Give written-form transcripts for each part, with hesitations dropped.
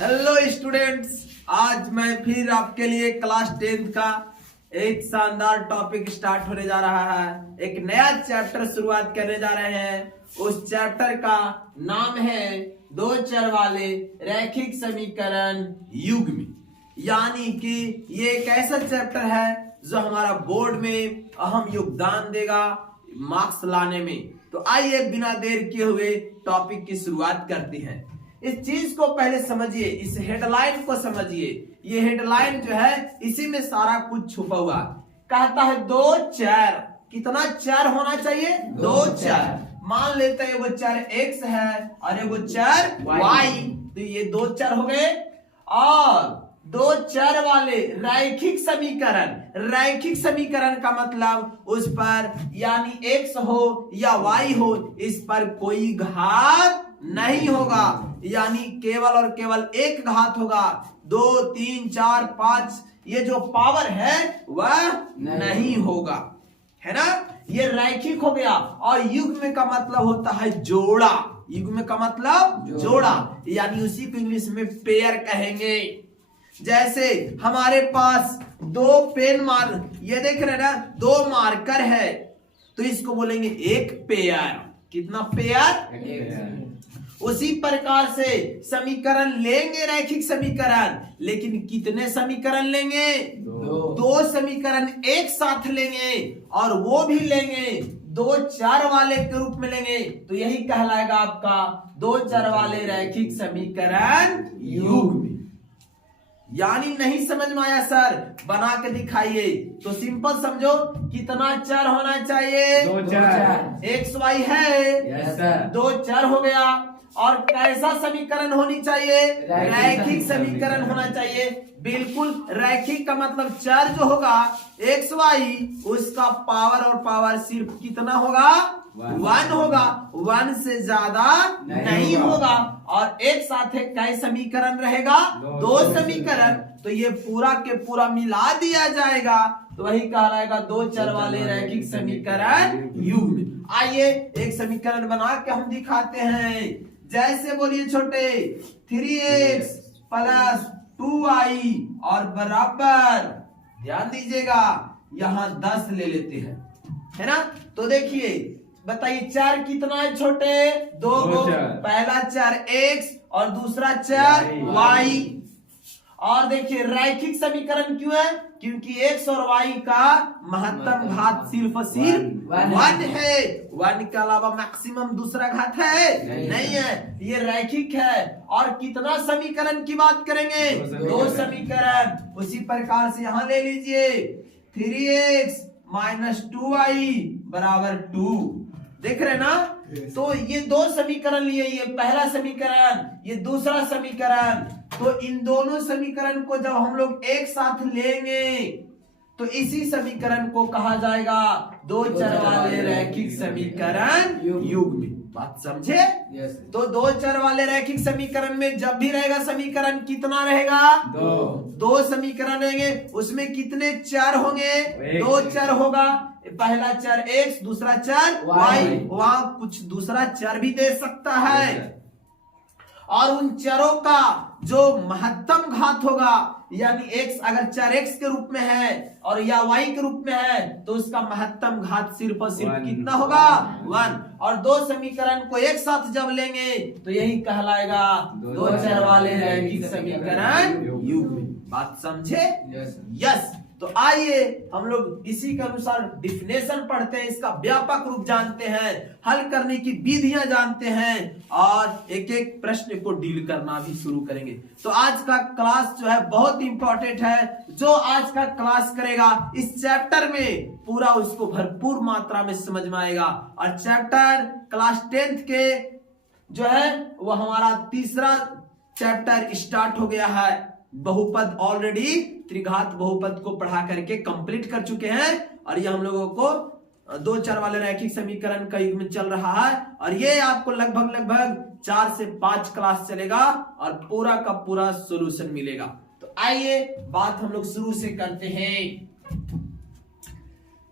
Hello students, आज मैं फिर आपके लिए क्लास 10th का एक शानदार टॉपिक स्टार्ट होने जा रहा है। एक नया चैप्टर शुरुआत करने जा रहे हैं। उस चैप्टर का नाम है दो चर वाले रैखिक समीकरण युग्म। यानी कि ये एक ऐसा चैप्टर है जो हमारा बोर्ड में अहम योगदान देगा मार्क्स लाने में। तो आइए बिना देर किए हुए टॉपिक की शुरुआत करते हैं। इस चीज को पहले समझिए, इस हेडलाइन को समझिए। ये हेडलाइन जो है इसी में सारा कुछ छुपा हुआ। कहता है दो चर, कितना चर होना चाहिए? दो चर। मान लेते हैं वो चर x है और एगो चर y, तो ये दो चर हो गए। और दो चर वाले रैखिक समीकरण, रैखिक समीकरण का मतलब उस पर यानी x हो या y हो, इस पर कोई घात नहीं होगा, यानी केवल और केवल एक घात होगा। 2, 3, 4, 5 ये जो पावर है वह नहीं होगा, है ना। ये रैखिक हो गया। और युग्म का मतलब होता है जोड़ा। युग्म का मतलब जोड़ा, यानी उसी को इंग्लिश में पेयर कहेंगे। जैसे हमारे पास दो पेन ये देख रहे हैं ना, दो मार्कर है, तो इसको बोलेंगे एक पेयर। कितना पेयर? उसी प्रकार से समीकरण लेंगे रैखिक समीकरण, लेकिन कितने समीकरण लेंगे? दो समीकरण एक साथ लेंगे, और वो भी लेंगे दो चर वाले के रूप में लेंगे, तो यही कहलाएगा आपका दो चर वाले रैखिक समीकरण युग्म। यानी नहीं समझ में आया सर? बना के दिखाइए। तो सिंपल समझो, कितना चर होना चाहिए? दो चर। एक्स वाई है, यस सर। दो चर हो गया। और कैसा समीकरण होनी चाहिए? रैखिक समीकरण होना चाहिए। बिल्कुल रैखिक का मतलब चर जो होगा एक्स वाई, उसका पावर और पावर सिर्फ कितना होगा? 1 होगा, 1 से ज्यादा नहीं होगा। और एक साथ कई समीकरण रहेगा? दो समीकरण। तो ये पूरा के पूरा मिला दिया जाएगा, तो वही कहलाएगा दो चर वाले रैखिक समीकरण युग्म। आइए एक समीकरण बना के हम दिखाते हैं। जैसे बोलिए छोटे, 3x + 2y और बराबर, ध्यान दीजिएगा यहां 10 ले लेते हैं, है ना। तो देखिए बताइए चर कितना है छोटे? दो गो। पहला चर x और दूसरा चर y। और देखिए रैखिक समीकरण क्यों है? क्योंकि x और y का महत्तम घात सिर्फ 1 है। 1 के अलावा मैक्सिमम दूसरा घात है नहीं है। ये रैखिक है। और कितना समीकरण की बात करेंगे? दो समीकरण। उसी प्रकार से यहां ले लीजिए 3x - 2y = 2। देख रहे ना? तो ये दो समीकरण लिए, ये पहला समीकरण, ये दूसरा समीकरण। तो इन दोनों समीकरण को जब हम लोग एक साथ लेंगे तो इसी समीकरण को कहा जाएगा दो चर वाले रैखिक समीकरण युग्म। बात समझे? तो दो चर वाले रैखिक समीकरण में जब भी रहेगा समीकरण कितना रहेगा? दो समीकरण रहेंगे। उसमें कितने चर होंगे? दो चर होगा। पहला चर x, दूसरा चर y। वहां कुछ दूसरा चर भी दे सकता है। और उन चरों का जो महत्तम घात होगा, यानी x अगर चर x के रूप में है और या y के रूप में है, तो उसका महत्तम घात सिर्फ और सिर्फ कितना होगा? 1। और दो समीकरण को एक साथ जब लेंगे तो यही कहलाएगा दो चर वाले रैखिक समीकरण युग्म। बात समझे? यस। तो आइए हम लोग इसी के अनुसार डिफिनेशन पढ़ते हैं, इसका व्यापक रूप जानते हैं, हल करने की विधियां जानते हैं, और एक एक प्रश्न को डील करना भी शुरू करेंगे। तो आज का क्लास जो है बहुत इंपॉर्टेंट है। जो आज का क्लास करेगा इस चैप्टर में पूरा उसको भरपूर मात्रा में समझ में आएगा। और चैप्टर क्लास 10th के जो है वो हमारा तीसरा चैप्टर स्टार्ट हो गया है। बहुपद ऑलरेडी त्रिघात बहुपद को पढ़ा करके कंप्लीट कर चुके हैं, और ये हम लोगों को दो चर वाले रैखिक समीकरण का युग्म चल रहा है। और ये आपको लगभग 4 से 5 क्लास चलेगा और पूरा का पूरा सॉल्यूशन मिलेगा। तो आइए बात हम लोग शुरू से करते हैं।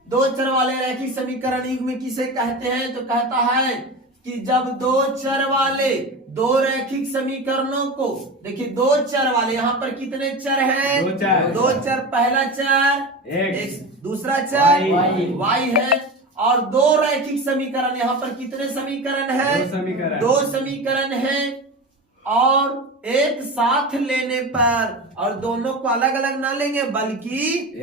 दो चर वाले रैखिक समीकरण युग्म किसे कहते हैं? तो कहता है कि जब दो चर वाले दो रैखिक समीकरणों को, देखिए दो चर वाले, यहाँ पर कितने चर हैं? दो चर। पहला चर x, दूसरा चर y है, और दो रैखिक समीकरण, यहाँ पर कितने समीकरण है? दो समीकरण है, और एक साथ लेने पर, और दोनों को अलग अलग ना लेंगे बल्कि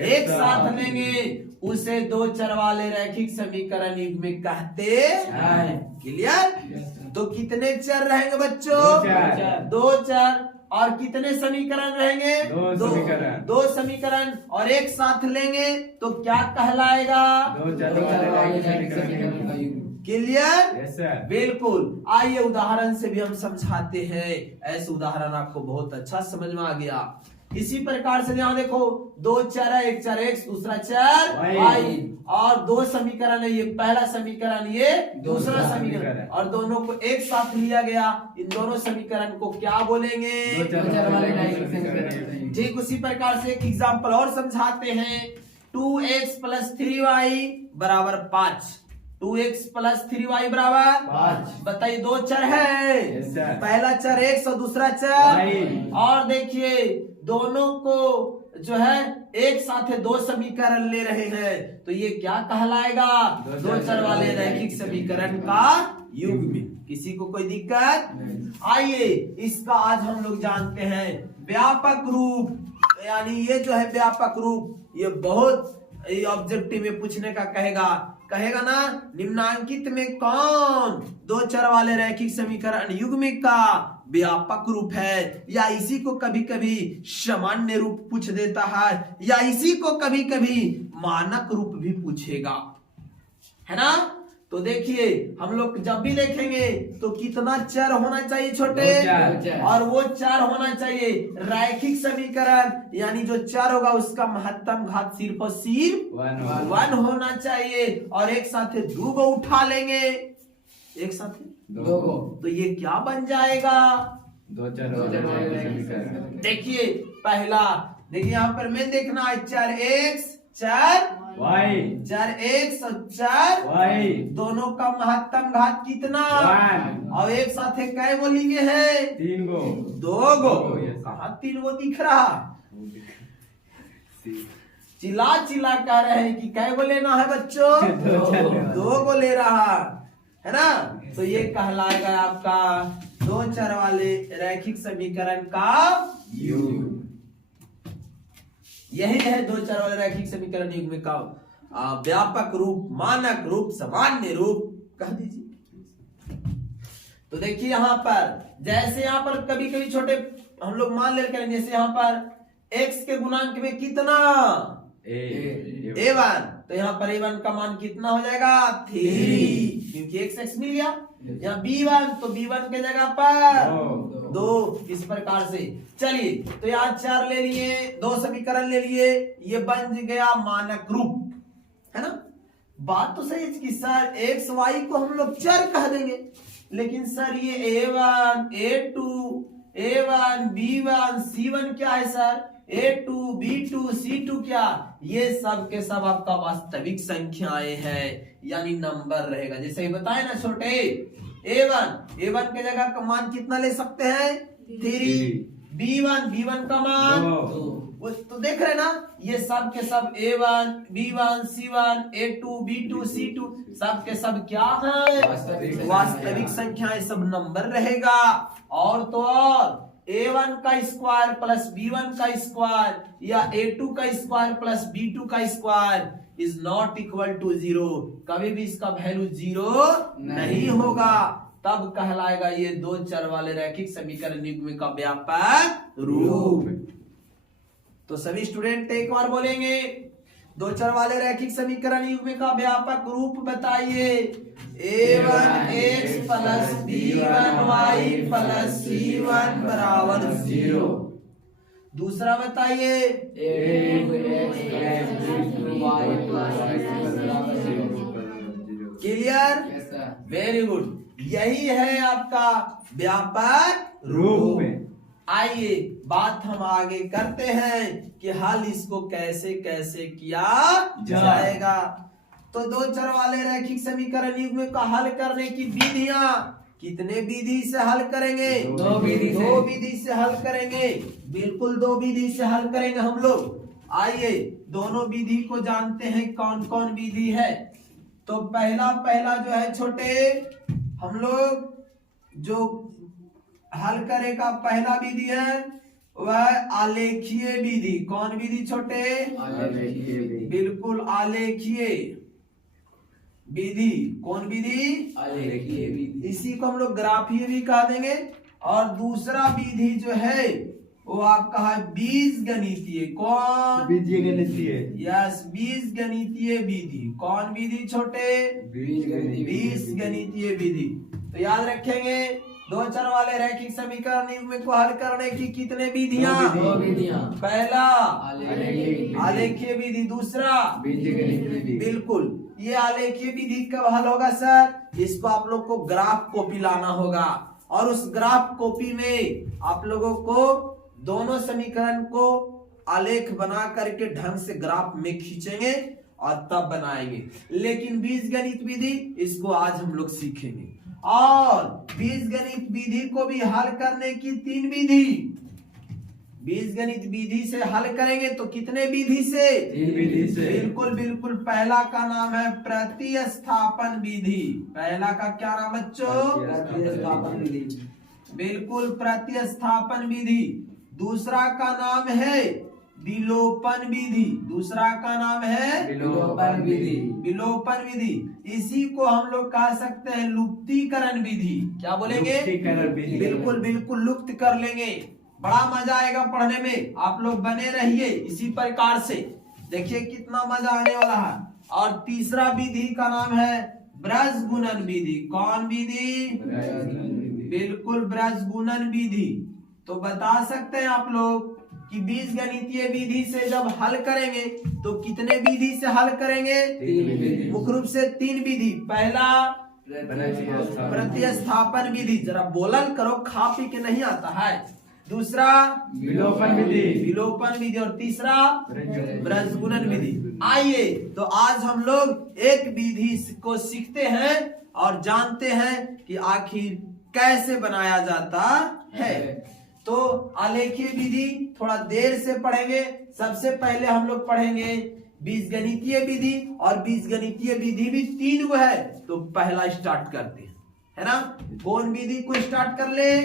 एक साथ लेंगे, उसे दो चर वाले रैखिक समीकरण युग्मिक कहते हैं। क्लियर? तो कितने चर रहेंगे बच्चों? दो चर। और कितने समीकरण रहेंगे? दो समीकरण, और एक साथ लेंगे तो क्या कहलाएगा? क्लियर? बिल्कुल। आइए उदाहरण से भी हम समझाते हैं। ऐसे उदाहरण आपको बहुत अच्छा समझ में आ गया। इसी प्रकार से यहाँ देखो, दो चर है, एक चर x, दूसरा चर y, और दो समीकरण है, ये पहला समीकरण, ये दूसरा समीकरण, और दोनों को एक साथ लिया गया। इन दोनों समीकरण को क्या बोलेंगे? ठीक उसी प्रकार से एक एग्जाम्पल और समझाते हैं। 2x + 3y = 5। 2x + 3y = 5। बताइए, दो चर है, पहला चर x और दूसरा चर, और देखिए दोनों को जो है एक साथ दो समीकरण ले रहे हैं, तो ये क्या कहलाएगा? दो चर वाले रैखिक समीकरण का युग्म। किसी को कोई दिक्कत? आइए इसका आज हम लोग जानते हैं व्यापक रूप। यानी ये जो है व्यापक रूप, ये बहुत ऑब्जेक्टिव में पूछने का कहेगा ना, निम्नांकित में कौन दो चर वाले रैखिक समीकरण युग्मिक का व्यापक रूप है? या इसी को कभी कभी सामान्य रूप पूछ देता है, या इसी को कभी कभी मानक रूप भी पूछेगा, है ना? तो देखिए हम लोग जब भी देखेंगे तो कितना चर होना चाहिए छोटे? और वो चर होना चाहिए रैखिक समीकरण, यानी जो चर होगा उसका महत्तम घात सिर्फ और सिर्फ 1 होना चाहिए, और एक साथ दो को उठा लेंगे, एक साथ दो को, तो ये क्या बन जाएगा? दो चर। देखिए पहला, देखिए यहाँ पर मैं देखना है, चर x चर y, चर x और चर y, दोनों का महत्तम घात कितना? 1। और एक साथ कै गो लिए है? 3 गो। 2 गो। कहाँ 3 गो दिख रहा? चिल्ला कह रहे हैं कि कै गो लेना है बच्चों? 2 गो ले रहा है ना? तो ये कहलाएगा आपका दो चर वाले रैखिक समीकरण का युग्म। यही है दो चर वाले रैखिक समीकरण युग्म का व्यापक रूप, मानक रूप, सामान्य रूप कह दीजिए। तो देखिए यहाँ पर, जैसे यहाँ पर कभी कभी छोटे हम लोग मान ले करेंगे, जैसे यहाँ पर x के गुणांक में कितना? a1, तो यहाँ पर a1 का मान कितना हो जाएगा? 3, क्योंकि x मिल गया। यहाँ b1, तो b1 के जगह पर 2। इस प्रकार से चलिए, तो यहाँ चर ले लिए, दो समीकरण ले लिए, ये बन गया मानक रूप, है ना? बात तो सही है कि सर x y को हम लोग चर कह देंगे, लेकिन सर ये a1 a2 a1 b1 c1 क्या है सर? a2 b2 c2 क्या? ये सब के सब आपका वास्तविक संख्याएं हैं, यानी नंबर रहेगा। जैसे बताए ना छोटे, a1 के जगह का मान कितना ले सकते हैं? 3। b1 का मान 2। तो देख रहे ना, ये सब के सब a1 b1 c1 a2 b2 c2 सब के सब क्या है? वास्तविक संख्याएं, सब नंबर रहेगा। और तो और a1 का स्क्वायर प्लस b1 का स्क्वायर, या a2 का स्क्वायर प्लस b2 का square is not equal to 0। कभी भी इसका वैल्यू 0 नहीं होगा, तब कहलाएगा ये दो चर वाले रैखिक समीकरण युग्म का व्यापक रूप। तो सभी स्टूडेंट एक बार बोलेंगे, दो चर वाले रैखिक समीकरण युग्म का व्यापक रूप बताइए। a1x + b1y + c1 = 0। दूसरा बताइए, क्लियर? वेरी गुड, यही है आपका व्यापक रूप। आइए बात हम आगे करते हैं कि हल इसको कैसे कैसे किया जाएगा। तो दो चर वाले रैखिक समीकरण युग्म का हल करने की विधियां कितने विधि से हल करेंगे? दो विधि से। दो विधि से हल करेंगे, बिल्कुल दो विधि से हल करेंगे हम लोग। आइए दोनों विधि को जानते हैं कौन कौन विधि है। तो पहला जो है छोटे, हम लोग जो हल करेगा पहला विधि है वह आलेखीय विधि। कौन विधि छोटे? आलेखीय विधि। बिल्कुल आलेखीय विधि। कौन विधि? आलेखीय विधि। इसी को हम लोग ग्राफीय भी कह देंगे। और दूसरा विधि जो है वो आपका है बीजगणितीय। कौन? बीजगणितीय। यस, बीजगणितीय विधि। कौन विधि छोटे? बीजगणितीय विधि। तो याद रखेंगे दो चर वाले रैखिक समीकरण युग्म को हल करने की कितने विधियां? दो विधियां। पहला आलेखीय आलेखीय विधि, दूसरा बीजगणितीय विधि। बिल्कुल। ये आलेखीय विधि कब हल होगा सर? इसको आप लोग को ग्राफ कॉपी लाना होगा और उस ग्राफ कॉपी में आप लोगों को दोनों समीकरण को आलेख बना करके ढंग से ग्राफ में खींचेंगे और तब बनाएंगे। लेकिन बीजगणित विधि इसको आज हम लोग सीखेंगे। और बीजगणित विधि को भी हल करने की तीन विधि। बीजगणित विधि से हल करेंगे तो कितने विधि से? तीन विधि से। बिल्कुल बिल्कुल। पहला का नाम है प्रतिस्थापन विधि। पहला का क्या नाम बच्चों? प्रतिस्थापन विधि। बिल्कुल, प्रतिस्थापन विधि। दूसरा का नाम है विलोपन विधि। दूसरा का नाम है विलोपन विधि। विलोपन विधि। इसी को हम लोग कह सकते हैं लुप्तीकरण विधि। क्या बोलेंगे? लुप्तीकरण विधि। बिल्कुल बिल्कुल, लुप्त कर लेंगे। बड़ा मजा आएगा पढ़ने में। आप लोग बने रहिए इसी प्रकार से, देखिए कितना मजा आने वाला है। और तीसरा विधि का नाम है ब्रज गुणन विधि। कौन विधि? बिल्कुल, ब्रज गुणन विधि। तो बता सकते हैं आप लोग कि बीजगणितीय विधि से जब हल करेंगे तो कितने विधि से हल करेंगे? तीन विधि। मुख्य रूप से तीन विधि। पहला प्रतिस्थापन विधि, जरा बोलन करो, खा पी के नहीं आता है। दूसरा विलोपन विधि। विलोपन विधि। और तीसरा ब्रज गुणन विधि। आइए तो आज हम लोग एक विधि को सीखते हैं और जानते हैं कि आखिर कैसे बनाया जाता है। तो आलेखीय विधि थोड़ा देर से पढ़ेंगे। सबसे पहले हम लोग पढ़ेंगे बीजगणितीय विधि। और बीजगणितीय विधि भी तीन गो है। तो पहला स्टार्ट करते हैं, है ना? कौन विधि को स्टार्ट कर ले?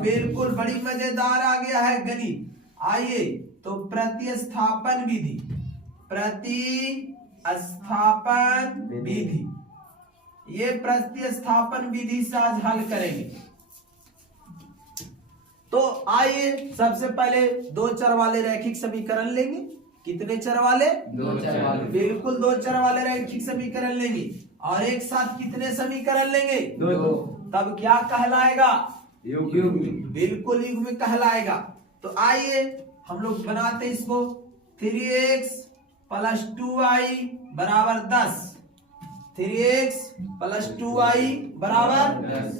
बिल्कुल, बड़ी मजेदार आ गया है गणित। आइए तो प्रतिस्थापन विधि। प्रतिस्थापन विधि, ये प्रतिस्थापन विधि से आज हल करेंगे। तो आइए सबसे पहले दो चर वाले रैखिक समीकरण लेंगे। कितने चर वाले? दो चर वाले। बिल्कुल, दो चर वाले रैखिक समीकरण लेंगे। और एक साथ कितने समीकरण लेंगे? दो। तब क्या कहलाएगा? युग्म। बिल्कुल, युग्म कहलाएगा। तो आइए हम लोग बनाते इसको। 3x + 2y = 10। 3x + 2y = 10।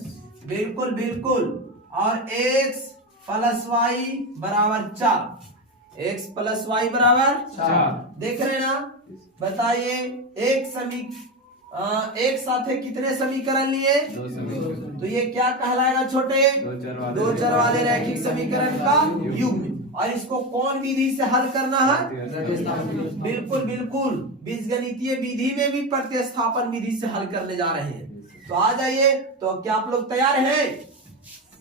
बिल्कुल बिल्कुल। और x + y = 4। x + y = 4। देख रहे हैं ना? बताइए एक साथ है कितने समीकरण लिए? दो समीकरण। तो ये क्या कहलाएगा छोटे? दो चर वाले रैखिक समीकरण का युग्म। और इसको कौन विधि से हल करना है? बिल्कुल बिल्कुल, बीजगणितीय विधि में भी प्रतिस्थापन विधि से हल करने जा रहे हैं। तो आ जाइए। तो क्या आप लोग तैयार हैं?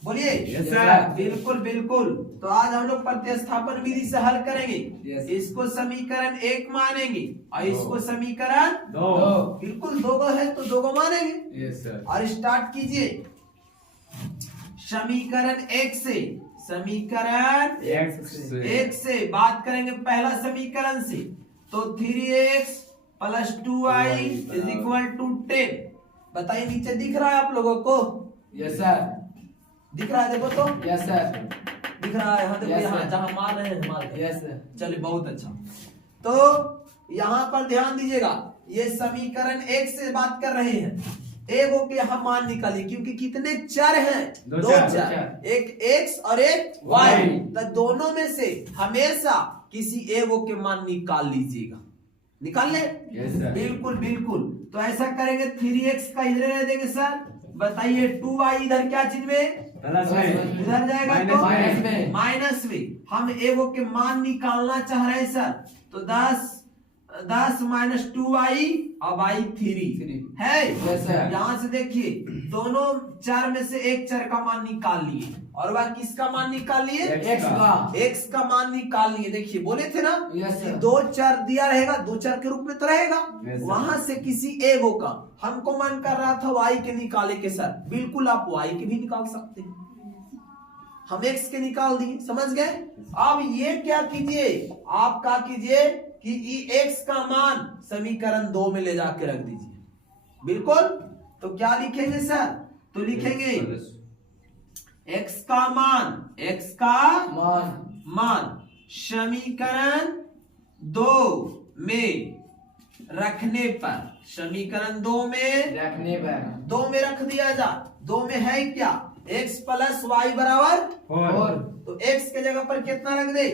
बोलिए। Yes, sir। बिल्कुल बिल्कुल। तो आज हम लोग प्रतिस्थापन विधि से हल करेंगे। Yes। इसको समीकरण 1 मानेंगे और इसको समीकरण 2। बिल्कुल, दो है तो दो मानेंगे। Yes sir. और स्टार्ट कीजिए समीकरण 1 से। समीकरण एक से बात करेंगे पहला समीकरण से। तो 3x + 2y = 10। बताइए, नीचे दिख रहा है आप लोगों को? Yes sir. दिख रहा है? देखो तो। Yes sir. दिख रहा है? हाँ देखो, Yes, यहाँ sir। जहाँ मार रहे हैं मार। Yes sir. चलिए, बहुत अच्छा। तो यहाँ पर ध्यान दीजिएगा, ये समीकरण 1 से बात कर रहे हैं। एगो के यहाँ मान निकालिए, क्योंकि कितने चर हैं? दो दो चर। चर, एक x और एक y। तो दोनों में से हमेशा किसी एगो के मान निकाल लीजिएगा। निकाल ले? Yes sir. बिल्कुल बिल्कुल। तो ऐसा करेंगे, 3x का इधर रह देंगे सर, बताइए 2y इधर क्या चीज में प्लस में। इधर जाएगा माइनस तो में। माइनस में। हम एगो के मान निकालना चाह रहे हैं सर, तो 10 माइनस 2y और y 3 है। Yes, sir. यहाँ से देखिए दोनों चर में से एक चर का मान निकाल लिए और वह किसका मान निकाल लिए, X का। x का मान निकाल लिए। देखिए बोले थे ना Yes, कि sir. दो चर दिया रहेगा, दो चर के रूप में तो रहेगा। Yes, sir. वहां से किसी एगो का हमको मन कर रहा था y के निकाले के सर, बिल्कुल आप y के भी निकाल सकते हैं। हम x के निकाल दिए, समझ गए। अब ये क्या कीजिए, आप क्या कीजिए कि x का मान समीकरण 2 में ले जाके रख दीजिए। बिल्कुल, तो क्या लिखेंगे सर, तो लिखेंगे x का मान समीकरण 2 में रखने पर, समीकरण 2 में रखने पर 2 में रख दिया जा। 2 में है क्या, x प्लस वाई बराबर, और तो x के जगह पर कितना रख दे,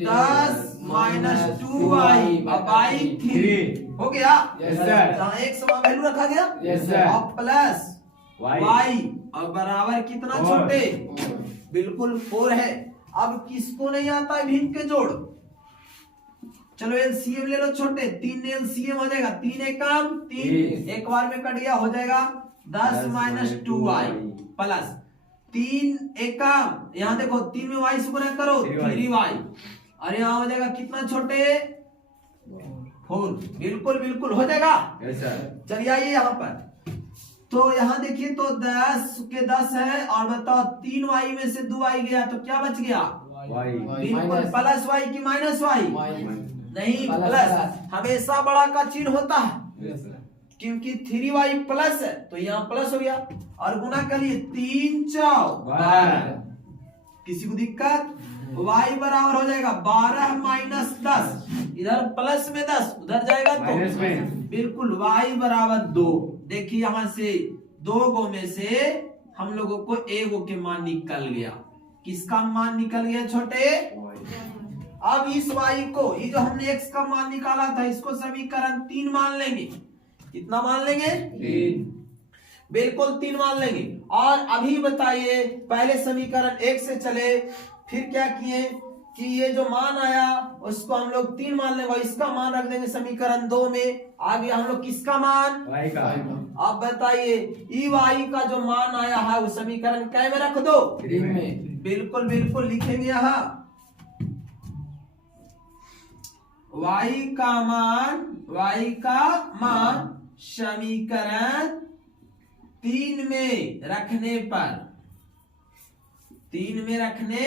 10 माइनस 2y और y 3 हो गया। Yes, sir. जहाँ x वहाँ वैल्यू रखा गया, Yes, sir. और प्लस Y. y और बराबर कितना और। छोटे, बिल्कुल 4 है। अब किसको नहीं आता है भिन्न के जोड़, चलो एलसीएम ले लो छोटे, 3 एलसीएम हो जाएगा, 3 एकम 3, एक बार में कट गया, हो जाएगा 10 माइनस 2y प्लस 3 एकम, यहाँ देखो 3 में y से गुना करो 3y, और यहाँ हो जाएगा कितना छोटे 4, बिल्कुल बिल्कुल हो जाएगा। Yes, sir. चलिए आइए यहाँ पर, तो यहाँ देखिए तो 10 के 10 है, और बताओ 3y में से 2y गया तो क्या बच गया, Y. बिल्कुल प्लस y की माइनस y, नहीं प्लस, हमेशा बड़ा का चिन्ह होता है, Yes, sir. क्योंकि 3y प्लस है तो यहाँ प्लस हो गया, और गुना कर लिए 3 चौ 12, किसी को दिक्कत, y बराबर हो जाएगा 12 माइनस 10, इधर प्लस में 10 उधर जाएगा तो माइनस में। बिल्कुल y बराबर 2। देखिए यहाँ से 2 गो में से हम लोगों को एगो के मान निकल गया, किसका मान निकल गया छोटे। अब इस y को, ये जो हमने x का मान निकाला था, इसको समीकरण 3 मान लेंगे। कितना मान लेंगे, 3. बिल्कुल 3 मान लेंगे। और अभी बताइए, पहले समीकरण 1 से चले, फिर क्या किए कि ये जो मान आया उसको हम लोग 3 मान लेंगे और इसका मान रख देंगे समीकरण 2 में। आगे हम लोग किसका मान, Y का. अब बताइए ई वाई का जो मान आया है वो समीकरण क्या में रख दो, 3 में. बिल्कुल बिल्कुल लिखेंगे यहाँ y का मान समीकरण 3 में रखने पर, 3 में रखने,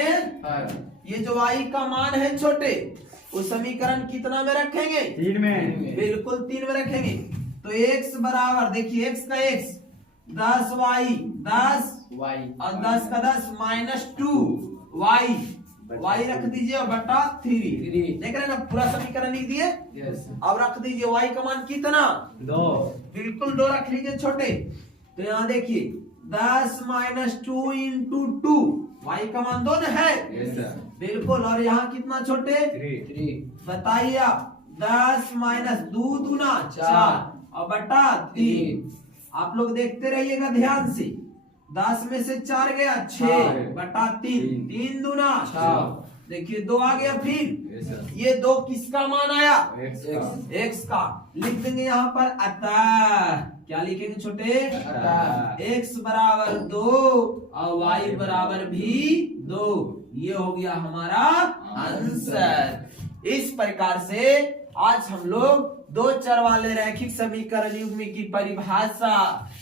ये जो y का मान है छोटे, वो समीकरण कितना में रखेंगे, 3 में. बिल्कुल 3 में रखेंगे। तो x बराबर, देखिए x का x 10y 10 और 10 का 10 माइनस 2y, y रख दीजिए और बटा 3। देख रहे हैं ना, पूरा समीकरण लिख दिए। अब रख दीजिए y का मान कितना, 2. बिल्कुल 2 रख लीजिए छोटे। तो यहाँ देखिए 10 माइनस 2 इंटू 2, y का मान 2 न है, Yes, sir. बिल्कुल। और यहाँ कितना छोटे, 3. बताइए आप, 10 माइनस 2 दूना 4 और बटा 3। आप लोग देखते रहिएगा ध्यान से, 10 में से 4 गया 6 बटा 3, 3 दूना 6, देखिए 2 आ गया। फिर Yes, sir. ये 2 किसका मान आया, X का. x का। लिख देंगे यहाँ पर अतः, क्या लिखेंगे छोटे, अतः। x बराबर 2 और y बराबर भी 2, ये हो गया हमारा आंसर। इस प्रकार से आज हम लोग 2 चर वाले रैखिक समीकरण युग्म की परिभाषा,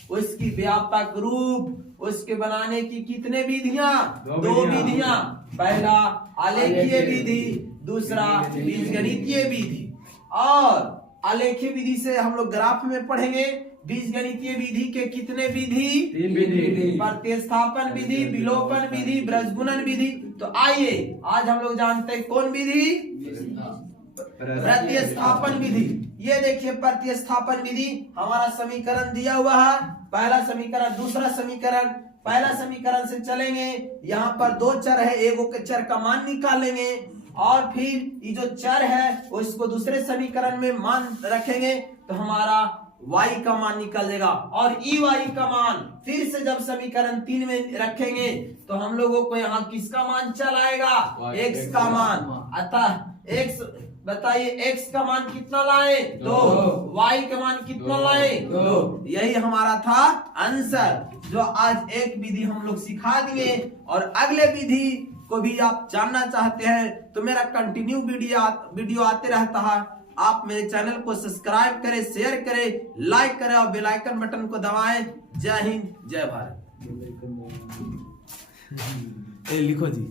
उसकी व्यापक रूप, उसके बनाने की कितने विधियां, 2 विधियां, पहला आलेखीय विधि, दूसरा बीजगणितीय विधि। और आलेखीय विधि से हम लोग ग्राफ में पढ़ेंगे, बीजगणितीय विधि के कितने विधि, 3 विधि. प्रतिस्थापन विधि, विलोपन विधि, बृहस्पति विधि। तो आइए आज हम लोग जानते हैं कौन विधि, प्रतिस्थापन विधि। ये देखिए प्रतिस्थापन विधि, हमारा समीकरण दिया हुआ है, पहला समीकरण, दूसरा समीकरण। पहला समीकरण से चलेंगे, यहाँ पर 2 चर है, एगो के चर का मान निकालेंगे और फिर ये जो चर है उसको दूसरे समीकरण में मान रखेंगे, तो हमारा y का मान निकलेगा और y का मान फिर से जब समीकरण 3 में रखेंगे तो हम लोगों को यहाँ किसका मान चल आएगा, x का मान। अतः x बताइए x का मान कितना लाए, 2, y का मान कितना लाए, 2। यही हमारा था आंसर, जो आज एक विधि हम लोग सिखा दिए। और अगले विधि को भी आप जानना चाहते हैं तो मेरा कंटिन्यू वीडियो आते रहता है। आप मेरे चैनल को सब्सक्राइब करें, शेयर करें, लाइक करें और बेल आइकन बटन को दबाएं। जय हिंद, जय भारत। बिल्कुल। लिखो जी।